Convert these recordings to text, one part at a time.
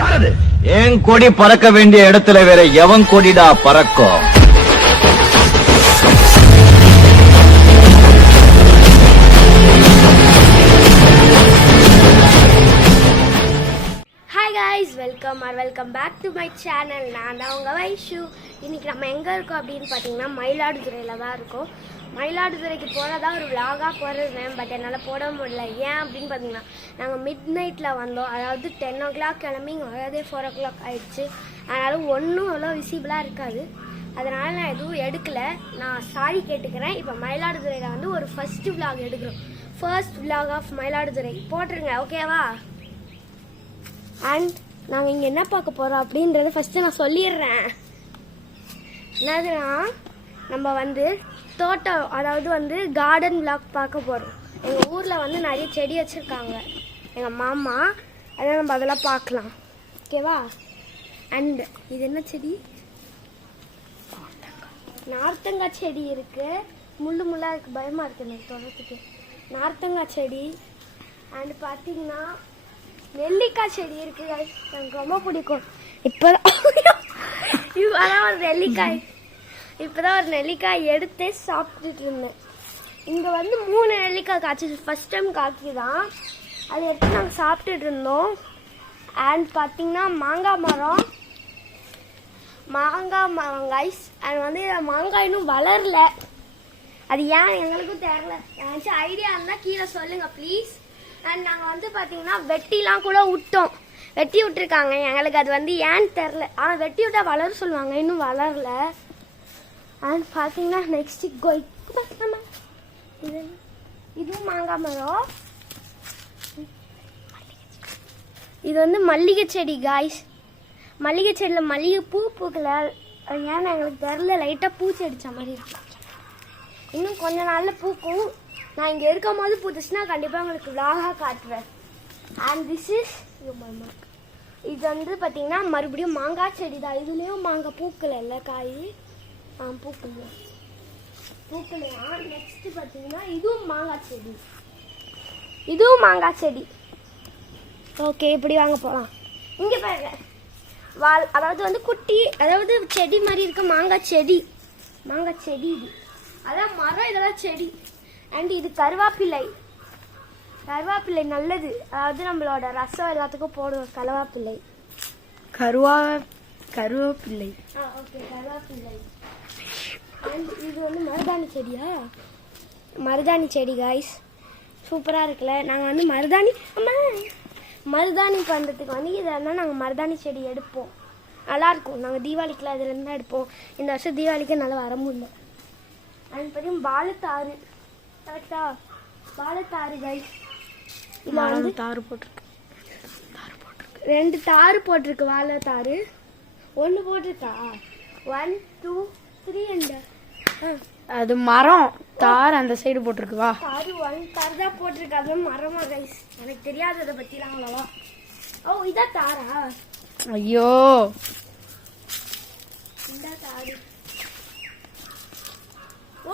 என் கொடி பறக்க வேண்டிய இடத்துல வேற எவன் கொடிடா பறக்கும்? Hi guys, welcome back to my channel. நான் தான் உங்கள் வைஷு. இன்றைக்கி நம்ம எங்கே இருக்கோம் அப்படின்னு பார்த்தீங்கன்னா மயிலாடுதுறையில் தான் இருக்கோம். மயிலாடுதுறைக்கு போகிறதா ஒரு விலாகாக போகிறேன், பட் என்னால் போட முடியல. ஏன் அப்படின்னு பார்த்தீங்கன்னா நாங்கள் மிட் நைட்டில் வந்தோம். அதாவது 10 o'clock கிளம்பி இங்கே வரதே 4 o'clock ஆகிடுச்சு. அதனால் ஒன்றும் அவ்வளோ விசிபிளாக இருக்காது. அதனால் நான் எதுவும் எடுக்கலை. நான் சாரி கேட்டுக்கிறேன். இப்போ மயிலாடுதுறையில் வந்து ஒரு ஃபஸ்ட்டு விலாக் எடுக்கிறோம். ஃபர்ஸ்ட் விலாக் ஆஃப் மயிலாடுதுறை போட்டுருங்க, ஓகேவா? அண்ட் நாங்கள் இங்கே என்ன பார்க்க போகிறோம் அப்படின்றத ஃபஸ்ட்டு நான் சொல்லிடுறேன். என்னதுன்னா, நம்ம வந்து தோட்டம், அதாவது வந்து கார்டன் விளாக் பார்க்க போகிறோம். எங்கள் ஊரில் வந்து நிறைய செடி வச்சுருக்காங்க எங்கள் மாமா, அதை நம்ம அதெல்லாம் பார்க்கலாம், ஓகேவா? அண்ட் இது என்ன செடி? நார்த்தங்காய் செடி இருக்குது. முள்ளாக இருக்குது, பயமாக இருக்குது எனக்கு தோட்டத்துக்கு. நார்த்தங்காய் செடி. அண்ட் பார்த்தீங்கன்னா நெல்லிக்காய் செடி இருக்குது. எனக்கு ரொம்ப பிடிக்கும். இப்போதான் ஒரு நெல்லிக்காய் எடுத்து சாப்பிட்டுட்டு இருந்தேன். இங்கே வந்து 3 நெல்லிக்காய் காய்ச்சி ஃபஸ்ட் டைம் காய்ச்சி தான் அதை எடுத்து நாங்கள் சாப்பிட்டுட்டு இருந்தோம். அண்ட் பார்த்தீங்கன்னா மாங்காய் மரம் கைஸ். அண்ட் வந்து மாங்காய் இன்னும் வளரல. அது ஏன் எங்களுக்கும் தெரியல. ஏதாச்சும் ஐடியா இருந்தால் கீழே சொல்லுங்கள் ப்ளீஸ். அண்ட் நாங்கள் வந்து பார்த்தீங்கன்னா வெட்டிலாம் கூட வெட்டி விட்டுருக்காங்க. எங்களுக்கு அது வந்து ஏன்னு தெரில. ஆனால் வெட்டி விட்டால் வளர சொல்லுவாங்க, இன்னும் வளரல. அண்ட் பார்த்தீங்கன்னா நெக்ஸ்ட் இதுவும் மாங்காய் மரம். இது வந்து மல்லிகை செடி காய்ஸ். மல்லிகை செடியில் மல்லிகை பூ பூக்கல. அது ஏன்னு எங்களுக்கு தெரில. லைட்டாக பூச்சி அடித்த மாதிரி இருக்கு. இன்னும் கொஞ்ச நாளில் பூக்கும். நான் இங்கே இருக்கும் போது பூத்துச்சுன்னா கண்டிப்பாக உங்களுக்கு விலாகாக காட்டுவேன். அண்ட் திஸ் இஸ் இது வந்து பார்த்தீங்கன்னா மறுபடியும் மாங்காய் செடி தான். இதுலேயும் மாங்காய் பூக்கலை, இல்லை காய் பூக்கலையா. நெக்ஸ்ட்டு பார்த்தீங்கன்னா இதுவும் மாங்காய் செடி. ஓகே, இப்படி வாங்க போகலாம். இங்கே பாருங்க, அதாவது வந்து குட்டி, அதாவது செடி மாதிரி இருக்க மாங்காய் செடி இது. அதான் மரம், இதெல்லாம் செடி. அண்ட் இது கருவேப்பிலை நல்லது. அதாவது நம்மளோட ரசம் எல்லாத்துக்கும் போடுவோம் கருவேப்பிலை. ஓகே, கருவேப்பிலை. அண்ட் இது வந்து மருதாணி செடி காய்ஸ். சூப்பராக இருக்குல்ல. நாங்கள் வந்து மருதாணி பண்ணுறதுக்கு வந்து இதெல்லாம் நாங்கள் மருதாணி செடி எடுப்போம். நல்லாயிருக்கும். நாங்கள் தீபாவளிக்குலாம் இதுலேருந்து தான் எடுப்போம். இந்த வருஷம் தீபாவளிக்கு நல்லா வர முடியல. அண்ட் பார்த்தீங்கன்னா வாழைத்தாறு. கரெக்டா? வாழைத்தாறு கைஸ். இதில் வந்து தாறு போட்டிருக்கு. 2 தாறு போட்டிருக்கு. வாழைத்தாறு 1 போட்டிருக்கா? 1 2 3 அண்ட் அது மரம். தார் அந்த சைடு போட்டிருக்குவா? தாறு 1 தாறு தான் போட்டிருக்கு. அது மரமா கைஸ்? எனக்கு தெரியாது அதை பற்றிலாம் அவ்வளோவா. ஓ, இதான் தாரா? ஐயோ, இந்த தாறு. ஓ,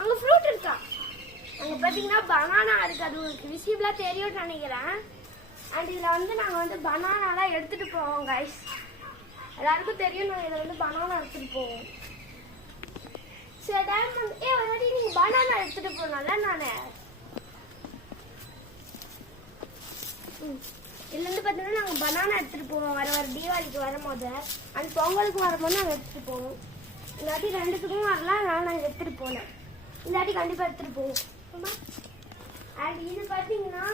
அங்கே ஃப்ரூட் இருக்கா? அங்கே பார்த்தீங்கன்னா பனானா இருக்குது. அது உங்களுக்கு விசிபிளாக தெரியும்னு நினைக்கிறேன். அண்ட் இதில் வந்து நாங்கள் வந்து பனானாலாம் எடுத்துகிட்டு போவோம் கைஸ். எல்லாருக்கும் தெரியும், நாங்கள் இதில் வந்து பனானா எடுத்துகிட்டு போவோம். சில டைம் வந்து ஒரு வாட்டி நீங்கள் பனானா எடுத்துகிட்டு போனால நான் இதுலேருந்து பார்த்தீங்கன்னா நாங்கள் பனானா எடுத்துகிட்டு போவோம். வர தீபாவளிக்கு வரும்போது, அண்ட் பொங்கலுக்கு வரும்போது நாங்கள் எடுத்துகிட்டு போவோம். இல்லாட்டி 2த்துக்கும் வரலாம். அதனால் நாங்கள் எடுத்துகிட்டு போகல. இல்லாட்டி கண்டிப்பாக எடுத்துகிட்டு போவோம். அண்ட் இது பார்த்தீங்கன்னா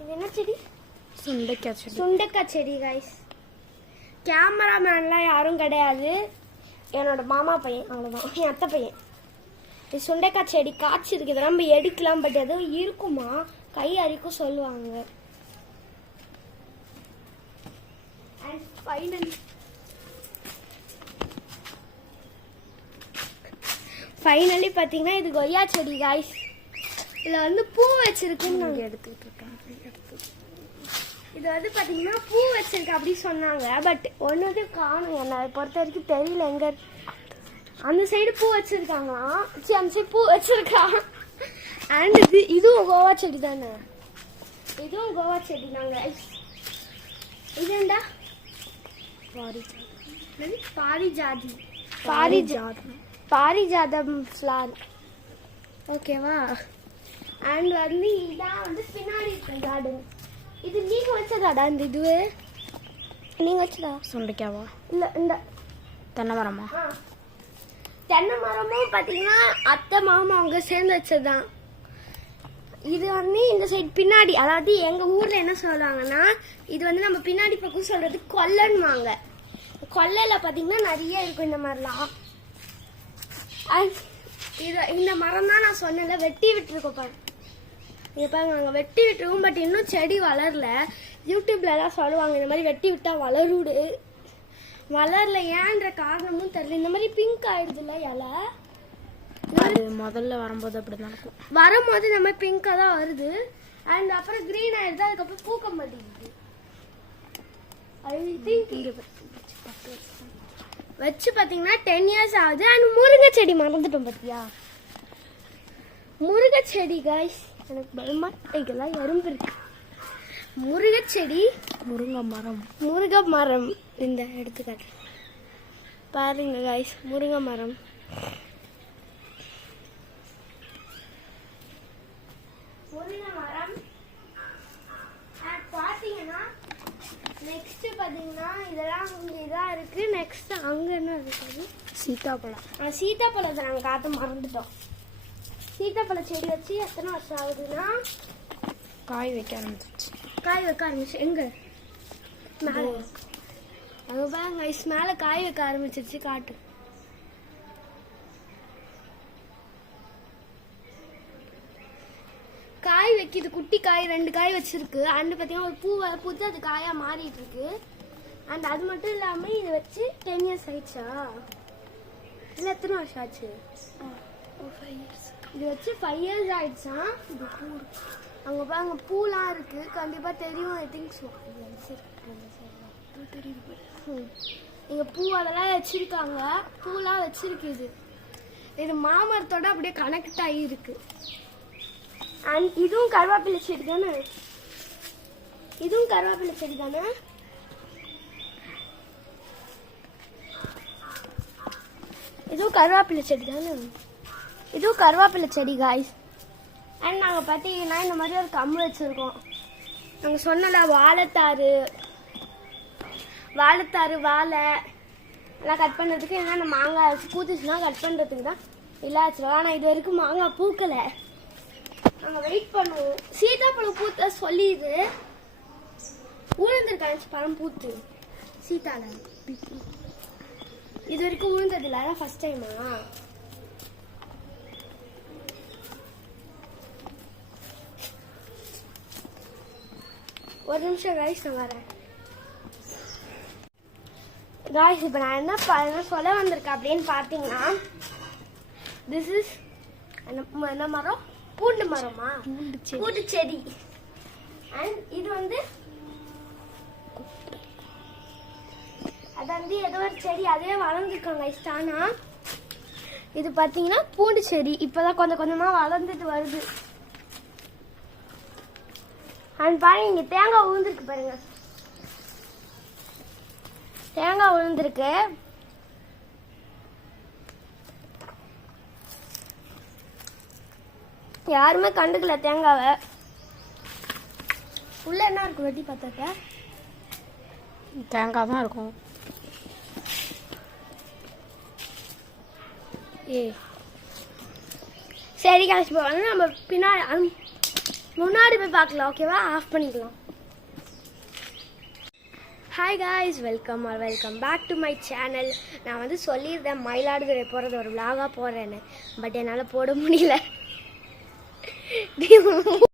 இது என்ன செடி? சுண்டைக்காய் செடி கைஸ். கேமராமேன்லாம் யாரும் கிடையாது, என்னோட மாமா பையன், அவ்வளோதான், என் அத்தை பையன். இது சுண்டைக்காய் செடி காய்ச்சிருக்கு. இதெல்லாம் நம்ம எடுக்கலாம், பட் எதுவும் இருக்குமா, கை அரிக்கும் சொல்லுவாங்க. அண்ட் ஃபைனலி பார்த்தீங்கன்னா இது கொய்யா செடி காய்ஸ். இதில் வந்து பூ வச்சிருக்குன்னு நாங்கள் எடுத்துக்கிட்டு இருக்கோம். இது வந்து பார்த்தீங்கன்னா பூ வச்சிருக்கு அப்படி சொன்னாங்க, பட் ஒன்று காணுங்க. நான் பொறுத்த வரைக்கும் தெரியல எங்கே. அந்த சைடு பூ வச்சிருக்காங்களாம். அந்த சைடு பூ வச்சிருக்கான். அண்ட் இதுவும் கோவா செடி தானே? இதுவும் கோவா செடி தாங்க. இதுண்டா பாரிஜாதி பாரிஜாதம் ஃப்ளார். ஓகேவா? அண்ட் வந்து இதான் வந்து பின்னாடி இருக்க கார்டன். இது நீங்க வச்சதாடா? இந்த இது நீங்க வச்சதா? சுண்டைக்காவா? இல்லை, இந்த தென்னை மரமா? தென்னை மரமும் பார்த்தீங்கன்னா அத்தை மாமா அவங்க சேர்ந்து வச்சதுதான். இது வந்து இந்த சைடு பின்னாடி, அதாவது எங்கள் ஊரில் என்ன சொல்லுவாங்கன்னா, இது வந்து நம்ம பின்னாடி பக்கம் சொல்கிறது கொல்லைன்னுவாங்க. கொல்லையில் பார்த்தீங்கன்னா நிறைய இருக்கும் இந்த மாதிரிலாம். இது இந்த மரம் தான் நான் சொன்னேன்ல, வெட்டி விட்டுருக்கோம் பாரு. இங்கே பாருங்க, நாங்கள் வெட்டி விட்டுருக்கோம். பட் இன்னும் செடி வளரல. யூடியூப்லலாம் சொல்லுவாங்க இந்த மாதிரி வெட்டி விட்டால் வளருடு. வளரல, ஏன்ற காரணமும் தெரியல. இந்த மாதிரி பிங்க் ஆயிடுதுல்ல இலை. அது முதல்ல வரும்போது அப்படிதான் இருக்கும். வரும்போது இந்த மாதிரி பிங்காக தான் வருது. அண்ட் அப்புறம் க்ரீன் ஆயிடுது. அதுக்கப்புறம் பூக்க மாட்டேங்குது. ஐ திங்க் வச்சு பார்த்தீங்கன்னா 10 years ஆகுது. அண்ட் முருங்கை செடி மறந்துட்டோம் பார்த்தியா? முருங்கை செடி காய்ஸ், எனக்கு பயமா இதெல்லாம் எறும்பு இருக்கு. முருங்கை செடி, முருங்கை மரம் இந்த எடுத்துக்காட்டு பாருங்க காய்ஸ். முருங்கை மரம் பார்த்தீங்கன்னா நெக்ஸ்ட் பார்த்தீங்கன்னா இதெல்லாம் இங்கே இதாக இருக்கு. நெக்ஸ்ட் அங்கே என்ன இருக்குது? சீத்தாப்பழம். சீத்தாப்பழத்தை நாங்கள் காட்ட மறந்துட்டோம். சீத்தாப்பழ செடி வச்சு எத்தனை வருஷம் ஆகுதுன்னா காய் வைக்க ஆரம்பிச்சிருச்சு. காய் வைக்க ஆரம்பிச்சு. எங்க மேலே அங்கே பாருங்க ஐஸ், மேலே காய் வைக்க ஆரம்பிச்சிருச்சு. காட்டு. காய் வைக்கிது. குட்டி காய் 2 காய் வச்சிருக்கு. அண்ட் பார்த்தீங்கன்னா ஒரு பூ பூத்து அது காயாக மாறிட்டு இருக்கு. அண்ட் அது மட்டும் இல்லாமல் இது வச்சு 10 years ஆயிடுச்சா? இல்லை, எத்தனை வருஷம் ஆச்சு? 5 years. இது வச்சு 5 years ஆயிடுச்சா? இது பூ அங்கே பாருங்க, பூலாம் இருக்கு. கண்டிப்பாக தெரியும். I think so. இங்கே பூ அதெல்லாம் வச்சிருக்காங்க. பூலாம் வச்சிருக்கு. இது மாமரத்தோட அப்படியே கனெக்ட் ஆகி இருக்கு. அண்ட் இதுவும் கருவேப்பிலை செடி தானே? இதுவும் கருவேப்பிலை செடி தானே? இதுவும் கருவேப்பிலை செடி தானே? இதுவும் கருவேப்பிலை செடி காய்ஸ். அண்ட் நாங்கள் பார்த்தீங்கன்னா இந்த மாதிரி ஒரு கம்பு வச்சுருக்கோம். நாங்கள் சொன்னல வாழைத்தாறு வாழை எல்லாம் கட் பண்ணுறதுக்கு, ஏன்னா அந்த மாங்காய் பூத்துச்சுன்னா கட் பண்ணுறதுக்கு தான் இல்லை வச்சுருவோம். ஆனால் இது வரைக்கும் மாங்காய் பூக்கலை. நாங்கள் வெயிட் பண்ணுவோம். சீதாப்பழம் பூத்த சொல்லிது. உளுந்துருக்காச்சு பழம் பூத்து சீதால. இது வரைக்கும் உளுந்ததில்ல, அதான் ஃபர்ஸ்ட் டைமா? ஒரு நிமிஷம் காய்ஸ், நான் வரேன். காய்ஸ், இப்போ நான் என்ன சொல்ல வந்திருக்கேன் அப்படின்னு பார்த்தீங்கன்னா, திஸ் இஸ் என்ன மரம்? பூண்டு மரமா? பூண்டு செடி. அண்ட் இது வந்து அது வந்து ஏதோ ஒரு செடி, அதே வளர்ந்துருக்காங்க இஷ்டானா. இது பார்த்தீங்கன்னா பூண்டு செடி. இப்போதான் கொஞ்சம் கொஞ்சமாக வளர்ந்துட்டு வருது. அண்ட் பாருங்க, இங்கே தேங்காய் விழுந்துருக்கு பாருங்க. தேங்காய் விழுந்துருக்கு. யாருமே கண்டுக்கல தேங்காவை. உள்ள என்ன இருக்கு? வெட்டி பார்த்தாக்க தேங்காய் தான் இருக்கும். சரி காசு, இப்போ வந்து நம்ம பின்னாடி முன்னாடி போய் பார்க்கலாம். ஓகேவா? ஆஃப் பண்ணிக்கலாம். Hi guys, welcome back to my channel. நான் வந்து சொல்லியிருந்தேன் மயிலாடுதுறை போகிறது ஒரு விலாகாக போடுறேன்னு. பட் என்னால் போட முடியல.